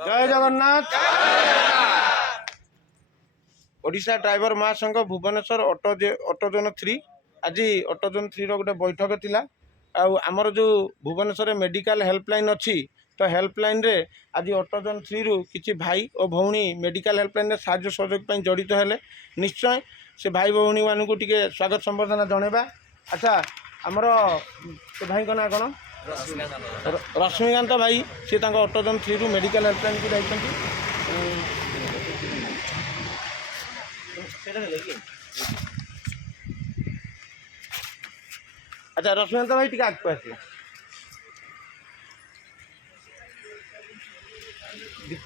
जय जगन्नाथ। ओडिशा ड्राइवर महासंघ Bhubaneswar auto zone 3 आज ऑटो जोन 3 गोटे बैठक थिला। आमर जो भुवनेश्वर मेडिकल हेल्पलाइन अच्छी तो हेल्पलाइन रे आज ऑटो जोन 3 रु किछि भाई और भौणी मेडिकल हेल्पलाइन साहाय्य सहयोग जड़ित हेले निश्चय से भाई भौणी मानू टिके स्वागत संबर्धना जणेबा। अच्छा आमर भाई ना कौन रश्मिकांत भाई सी ऑटो जोन 3 रु मेडिकल हेल्पलाइन को जाइछन्ती। अच्छा रश्मिकांत भाई टिके आगे आस दीप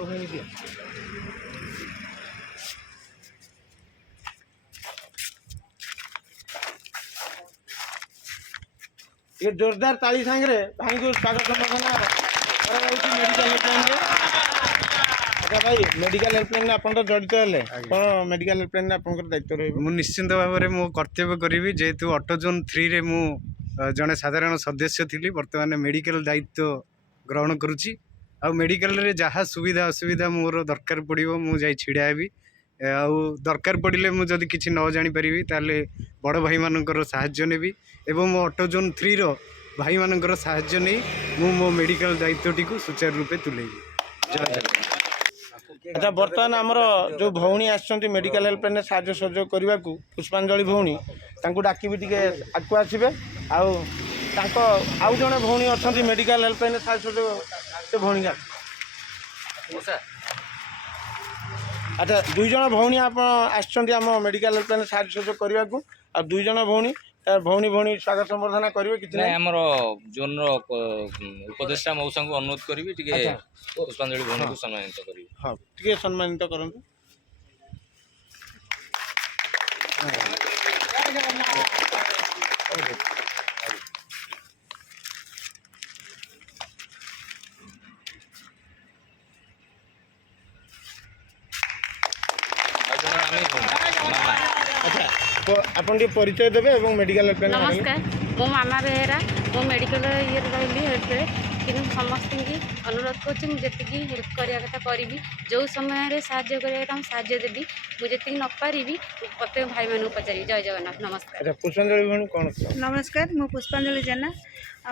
ये जोरदार ताली सांगे भाई को स्वागत संबर्धना मेडिकल हेल्पलाइन रे। अच्छा भाई मेडिकल हेल्पलाइन आप जड़ित हेले कौन मेडिकल हेल्पलाइन आपंकर दायित्व रही? मु निश्चिंत भाव में मो कर्तव्य करी जेहेतु ऑटो जोन 3 रे मु जड़े साधारण सदस्य थी बर्तमान मेडिकल दायित्व ग्रहण करुच्ची। आ मेडिकल रे जहाँ सुविधा असुविधा मोर दरकार पड़ो मुझे छिड़ा हेबी। आउ दरकार पड़े मुझे किसी न जापर ताले बड़ भाई मानकर साहाय्य नेबी एवं मो ऑटो जोन 3 रो भाई मानकर साहाय्य नहीं मो मेडिकल दायित्व टी सुचारू रूपे तुलेबी। अच्छा बर्तमान आमर जो भौणी आसछन्ती मेडिकल हेल्पलाइन साहाय्य सहयोग करने को पुष्पांजलि भौणी तांको डाकिबी टिके आगु आसबे। आउ जड़े भौणी अच्छा मेडिकल हेल्पलाइन साहाय्य सहयोग से भौणी अच्छा दुई जन भौणी आप आम मेडिकल हेल्पलाइन साहाय्य सहयोग करने को आ दुई जन भौणी भौणी भौणी स्वागत संबर्धना करेंगे कि आमर जोन उपदेष्टा मौसा को अनुरोध करी पुष्पांजलि भौणी को सम्मानित करी। हाँ टे सम्मानित करूँ। अच्छा तो आपन टी परिचय देबे एवं मेडिकल हेल्पलाइन। नमस्कार मो मामा बेहेरा मो मेडिकल ये रही हेल्प कि समस्त की अनुरोध करी हेल्प करने कथा करी जो समय साहाय्य करा साहाय्य देवी मुझे न पारि प्रत्येक भाई मानू पचारि। जय जगन्नाथ। नमस्कार। अच्छा पुष्पांजलि भौणी कौन? नमस्कार मु पुष्पांजलि जेना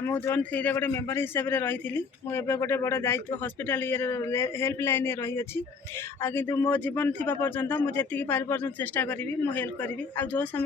मु जोन 3 रे गोटे मेम्बर हिसाब से रही मुझे गोटे बड़ दायित्व हॉस्पिटल ये हेल्पलाइन रही अच्छी किंतु मो जीवन थी पर्यंत मुझे पारि पर्यंत चेष्टा करी मु हेल्प करी। आ जो समय